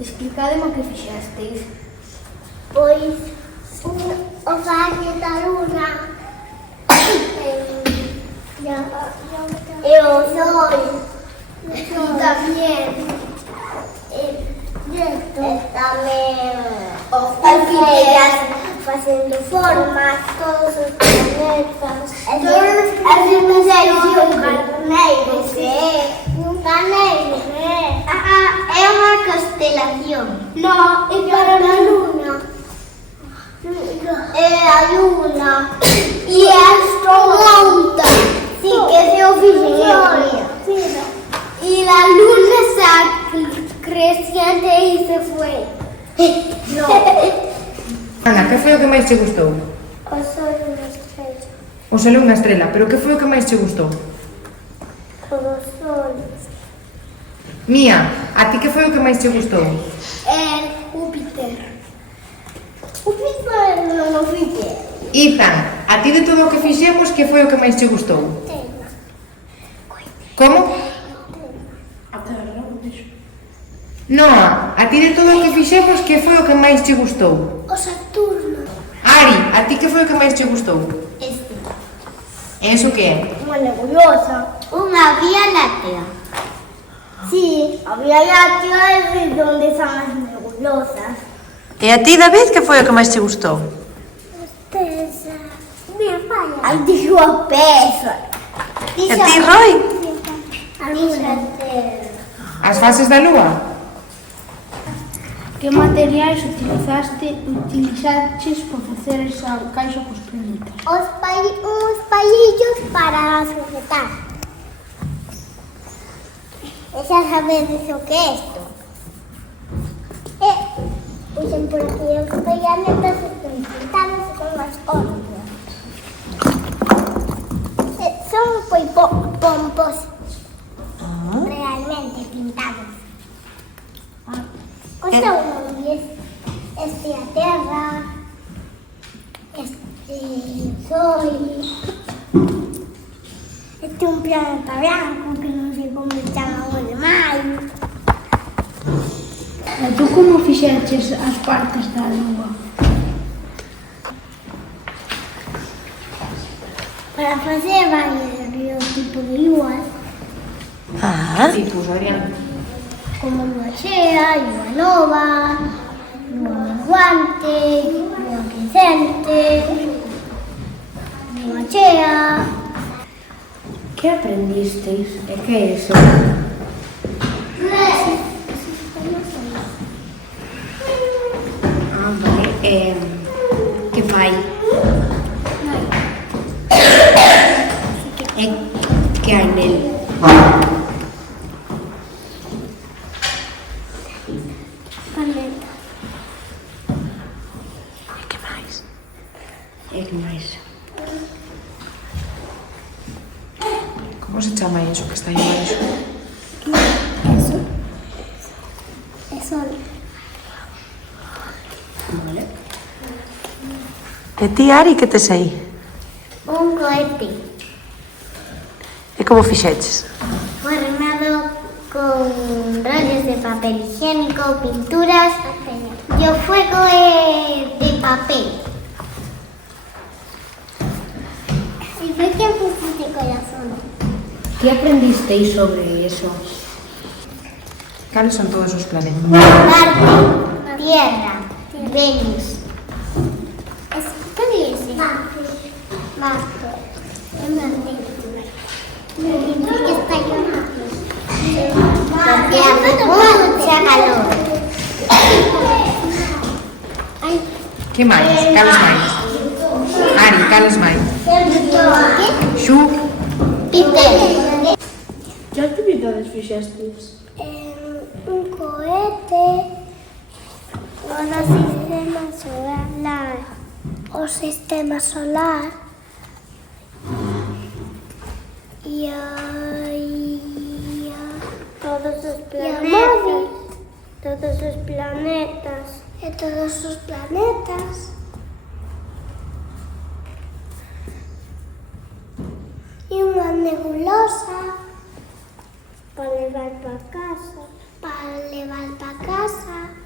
Explicademe o que fixesteis. Pois, o fase da luna e o sol tamén tamén as estrellas facendo formas, todos os planetas as dimensións carneiros un carneiro é unha constelación é para a luna é a luna e a astronauta sí, que se oficial y la luna está creciente y se fue no Ana, que foi o que máis che gustou? o sol e unha estrella O sol e unha estrela, pero que foi o que máis che gustou? o sol Mía, a ti que foi o que máis che gustou? Júpiter Júpiter non o fique Ethan, a ti de todo o que fixemos, que foi o que máis che gustou? Como? Noa, a ti de todo o que fixemos, que foi o que máis che gustou? o Saturno Ari, a ti que foi o que máis che gustou? este E iso que é? unha nebulosa unha vía láctea sí, a vía láctea é de onde están as nebulosas E a ti, David, que foi o que máis che gustou? Pesa. Minha falla. Ai, dixo a pesa. E a ti, Roy? A luna. As fases da lúa? Que materiais utilizaches para facer esa caixa cos planetas? Uns palillos para sujetar. Xa sabedes o que é isto. Puxen por aquí os planetas están pintados con as órbitas. Son pompos realmente pintados. O seu nome este a Terra, este Sol, este un planeta blanco que non sei como se chama o demais. E tú como fixeches as partes da lúa? Para facer varios tipos de lúas, Tipos, Adrián. como lúa chea, lúa nova, lúa menguante, lúa crecente, lúa chea. Que aprendisteis? E que é iso? Vale. Que fai? E que hai nel? Planeta. E que máis? E que máis? Como se chama iso que está aí baixo? Eso. É sol. Vale. E ti, Ari, que tes aí? Un cohete E como fixeches? formado con rollos de papel higiénico, pinturas y o fuego de papel. ¿Y por qué pusiste corazón? Que aprendisteis sobre eso? Cales son todos os planetas? Marte, Tierra, Venus. ¿Qué dice? Marte. Marte. ¿Por qué está llorando? Porque hace mucha calor. Ay, Que máis? Cales máis? Ari, cales máis? ¿qué? Xu, Peter. Que actividades fixestes? Un cohete. O sistema solar. Y todos os planetas. Todos os planetas. E todos os planetas. E unha nebulosa para levar para casa. para levar para casa.